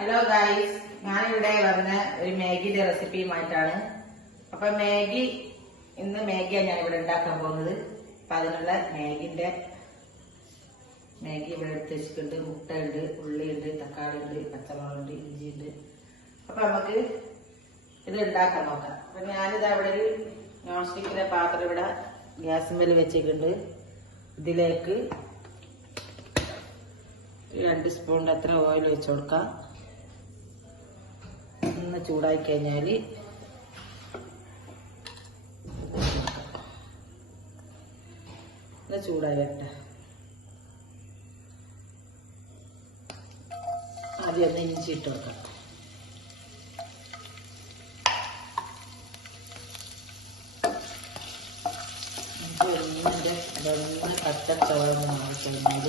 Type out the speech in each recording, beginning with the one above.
Hello guys ഞാനിവിടെ വന്ന ഒരു മാഗിയുടെ റെസിപ്പിയുമായിട്ടാണ്. അപ്പൊ മാഗി ഇന്ന് മാഗിയാണ് ഞാൻ ഇവിടെ ഉണ്ടാക്കാൻ പോകുന്നത്. അപ്പൊ അതിനുള്ള മാഗിന്റെ മാഗി ഇവിടെ എടുത്ത് വെച്ചിട്ടുണ്ട്. മുട്ട ഉണ്ട് ഉള്ളി ഉണ്ട് തക്കാളി ഉണ്ട് പച്ചമുളകുണ്ട് ഇഞ്ചി ഉണ്ട്. അപ്പൊ നമുക്ക് ഇത് ഉണ്ടാക്കാൻ നോക്കാം. അപ്പൊ ഞാനിത് അവിടെ ഒരു നോൺ സ്റ്റിക്കിന്റെ പാത്രം ഇവിടെ ഗ്യാസ് മേൽ വെച്ചിട്ടുണ്ട് ഇതിലേക്ക് രണ്ട് സ്പൂണിന്റെ അത്ര ഓയിൽ വെച്ചു കൊടുക്കാം. ചൂടായി കഴിഞ്ഞാൽ ഒന്ന് ചൂടായി വരട്ടെ ആദ്യം ഒന്ന് ഇഞ്ചി ഇട്ട് കൊടുക്കാം ഇഞ്ചി ഒന്നിന്റെ വെള്ള കട്ട ചോളം മാറി കഴിഞ്ഞാൽ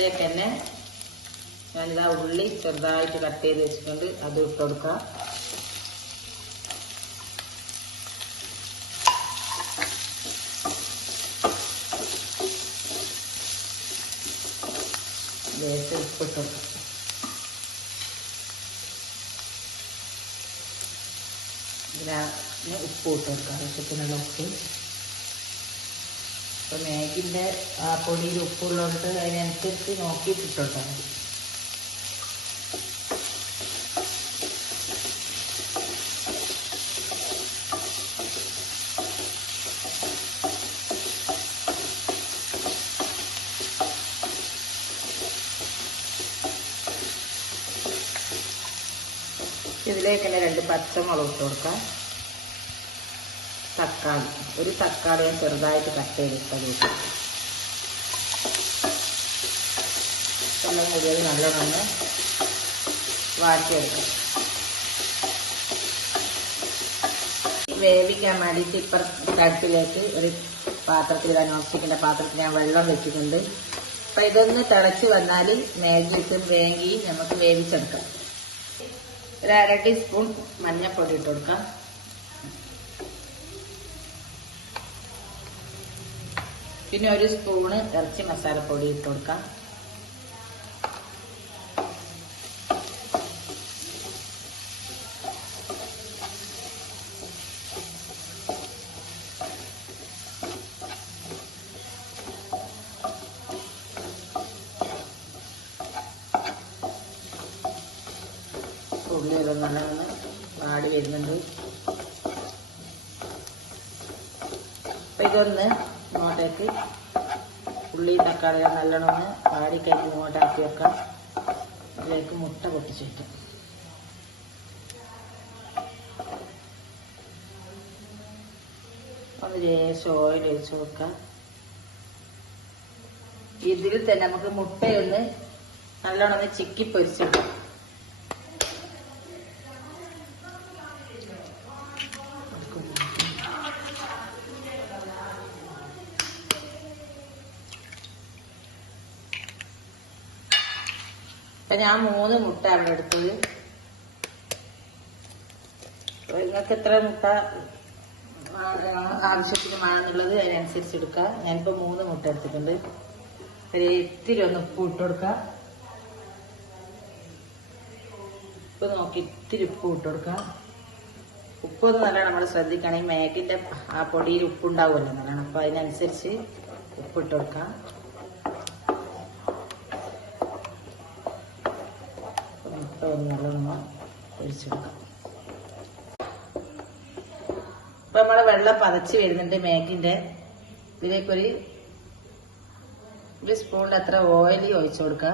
ഇതിലേക്ക് തന്നെ ഞാനിതാ ഉള്ളി ചെറുതായിട്ട് കട്ട് ചെയ്ത് വെച്ചിട്ടുണ്ട്. അത് ഇട്ട് കൊടുക്കാം. ലേശം ഉപ്പിട്ട്. കൊടുക്കാം ഇതിന് ഉപ്പ് ഇട്ട് കൊടുക്കാം. ഉപ്പ്. ഇപ്പൊ മാഗിന്റെ ആ പൊടിയിൽ ഉപ്പുള്ളതുകൊണ്ട് അതിനനുസരിച്ച് നോക്കിയിട്ട് ഇട്ടോട്ടാൽ മതി രണ്ട് പച്ചമുളക് ഇട്ട് കൊടുക്കാം. തക്കാളി. ഒരു തക്കാളി ഞാൻ ചെറുതായിട്ട് കട്ട് ചെയ്തിട്ടത് ഇട്ടു. എല്ലാം കൂടി നല്ലോണം വാട്ടിയെടുക്കാം. വേവിക്കാൻ വേണ്ടിയിട്ട് ഇപ്പർ തടുപ്പിലേക്ക് ഒരു പാത്രത്തിൽ നോൺസ്റ്റിക്കിന്റെ പാത്രത്തിൽ ഞാൻ വെള്ളം വെച്ചിട്ടുണ്ട്. അപ്പം ഇതൊന്ന് തിളച്ച് വന്നാൽ മേഗിട്ട് വേഗി നമുക്ക് വേവിച്ചെടുക്കാം. ഒരു അര ടീസ്പൂൺ മഞ്ഞൾപ്പൊടി ഇട്ട് കൊടുക്കാം. പിന്നെ ഒരു സ്പൂണ് ഇറച്ചി മസാലപ്പൊടി ഇട്ട് കൊടുക്കാം. ഉള്ളി ഒരു നല്ലോണം വാടി വരുന്നുണ്ട്. അപ്പൊ ഇതൊന്ന് ഇങ്ങോട്ടേക്ക്. ഉള്ളി തക്കാളി നല്ലോണം ഒന്ന് വാടി കഴിഞ്ഞ് ഇങ്ങോട്ടാക്കി വെക്കാം. അതിലേക്ക് മുട്ട പൊട്ടിച്ച് വെക്കാം ഒന്ന് ലേശം ഓയിൽ ഒഴിച്ച് കൊടുക്കാം ഇതിൽ തന്നെ നമുക്ക് മുട്ടയൊന്ന് നല്ലോണം ഒന്ന് ചിക്കി പൊരിച്ചെടുക്കാം. അപ്പൊ ഞാൻ മൂന്ന് മുട്ട അവിടെ എടുത്തത്. നിങ്ങൾക്ക് എത്ര മുട്ട ആ- ആവശ്യത്തിന് വേണമെന്നുള്ളത് അതിനനുസരിച്ച് എടുക്കുക ഞാനിപ്പോ മൂന്ന് മുട്ട എടുത്തിട്ടുണ്ട്. ഒരു ഇത്തിരി ഒന്ന് ഉപ്പ് ഇട്ട് കൊടുക്കുക ഉപ്പ് നോക്കി ഇത്തിരി ഉപ്പ് ഇട്ട് കൊടുക്കുക ഉപ്പ് ഒന്ന് നല്ലോണം നമ്മൾ ശ്രദ്ധിക്കണം. ഈ മേഗിന്റെ ആ പൊടിയിൽ ഉപ്പ് ഉണ്ടാവുമല്ലോ നല്ലോണം. അപ്പൊ അതിനനുസരിച്ച് ഉപ്പ് ഇട്ട് കൊടുക്കാം മുട്ട ഒന്ന് നല്ലോണം ഒഴിച്ചെടുക്കാം ഇപ്പൊ നമ്മളെ വെള്ളം പതച്ച് വരുന്നുണ്ട് മേക്കിന്റെ ഇതിലേക്കൊരു ഒരു സ്പൂണിൽ അത്ര ഓയിൽ ഒഴിച്ചു കൊടുക്കുക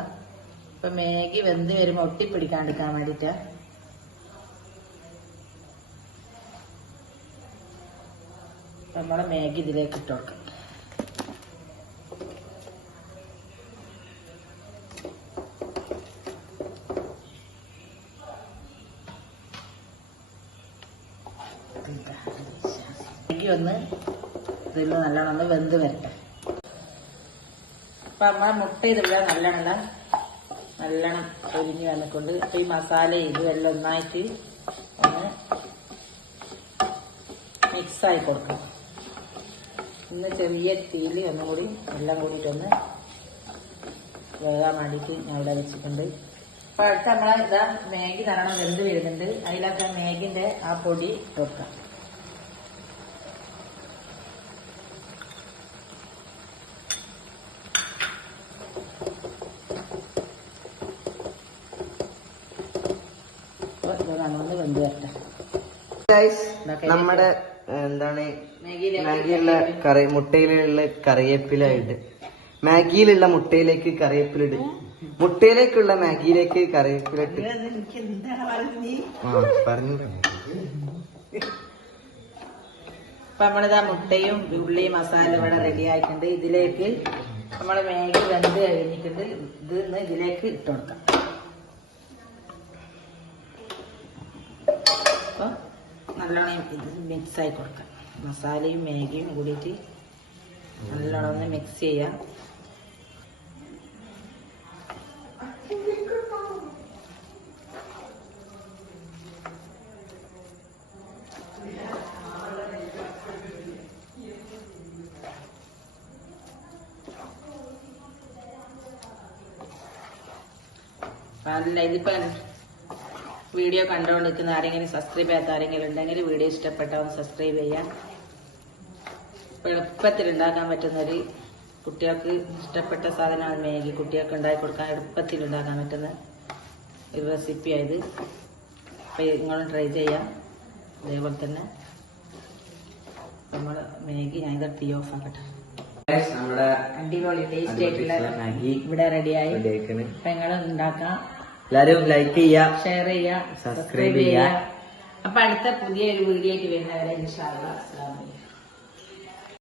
ഇപ്പൊ മേഗി വെന്ത് വരുമ്പോൾ ഒട്ടിപ്പിടിക്കാണ്ടിരിക്കാൻ വേണ്ടിട്ട്. നമ്മളെ മേഗി ഇതിലേക്ക് ഇട്ട് കൊടുക്കാം മേഗി ഒന്ന് ഇതിൽ നല്ലോണം ഒന്ന് വെന്ത് വരട്ടെ. അപ്പൊ നമ്മളെ മുട്ട ഇതിവിടെ നല്ലോണം നല്ലോണം പൊരിഞ്ഞ് വന്നിക്കൊണ്ട് അപ്പൊ ഈ മസാല ഇതുമെല്ലാം ഒന്നായിട്ട് ഒന്ന് മിക്സ് ആയി കൊടുക്കണം. ഇന്ന് ചെറിയ തീയിൽ ഒന്നും കൂടി എല്ലാം കൂടിയിട്ടൊന്ന് വേകാൻ വേണ്ടിയിട്ട് ഞാൻ ഇവിടെ വെച്ചിട്ടുണ്ട്. അപ്പൊ അടുത്ത് നമ്മളെ ഇതാ മാഗി നല്ലോണം വെന്ത് വരുന്നുണ്ട്. അതിലൊക്കെ മാഗിന്റെ ആ പൊടി വെക്കാം അപ്പൊ ഇത് നമ്മുടെ എന്താണ് മാഗിയിലുള്ള കറി മുട്ടയിലുള്ള കറിവേപ്പിലായിട്ട്. മാഗിയിലുള്ള മുട്ടയിലേക്ക് കറിയേപ്പിലിട്ട് മുട്ടയിലേക്കുള്ള മാഗിയിലേക്ക് കറിവേപ്പിലിട്ട്. ആ പറഞ്ഞു. അപ്പൊ നമ്മളിതാ മുട്ടയും ഉള്ളി മസാല ഇവിടെ റെഡി ആയിട്ടുണ്ട്. ഇതിലേക്ക് നമ്മൾ മാഗി വെന്ത് കഴിഞ്ഞിട്ടുണ്ട്. ഇത് ഇതിലേക്ക് ഇട്ട് കൊടുക്കാം. അപ്പൊ നല്ലോണം ഇത് മിക്സ് ആയി കൊടുക്കാം. മസാലയും മാഗിയും കൂടിയിട്ട് നല്ലോണം ഒന്ന് മിക്സ് ചെയ്യാം. നല്ല ഇതിപ്പോ വീഡിയോ കണ്ടുകൊണ്ടിരിക്കുന്ന ആരെങ്കിലും സബ്സ്ക്രൈബ് ചെയ്യാത്ത ആരെങ്കിലും ഉണ്ടെങ്കിൽ വീഡിയോ ഇഷ്ടപ്പെട്ട ഒന്ന് സബ്സ്ക്രൈബ് ചെയ്യാം എളുപ്പത്തിൽ ഉണ്ടാക്കാൻ പറ്റുന്നൊരു കുട്ടികൾക്ക് ഇഷ്ടപ്പെട്ട സാധനമാണ് മാഗി. കുട്ടികൾക്ക് ഉണ്ടാക്കി കൊടുക്കാൻ എളുപ്പത്തിൽ ഉണ്ടാക്കാൻ പറ്റുന്ന ഒരു റെസിപ്പി ആയത് അപ്പൊ നിങ്ങളും ട്രൈ ചെയ്യാം. അതേപോലെ തന്നെ നമ്മൾ മാഗി ഞാൻ ഇതാ ടീ ഓഫ് ആക്കട്ടെ. അടിപൊളി ടേസ്റ്റ് ആയിട്ടുള്ള മാഗി ഇവിടെ റെഡിയായി. നിങ്ങൾ ഉണ്ടാക്കാം. എല്ലാരും ലൈക്ക് ചെയ്യുക ഷെയർ ചെയ്യുക സബ്സ്ക്രൈബ് ചെയ്യുക. അപ്പൊ അടുത്ത പുതിയ ഒരു വീഡിയോ ആയിട്ട് വരുന്നവരെ ഇൻഷാല്ലാ അസ്സലാമു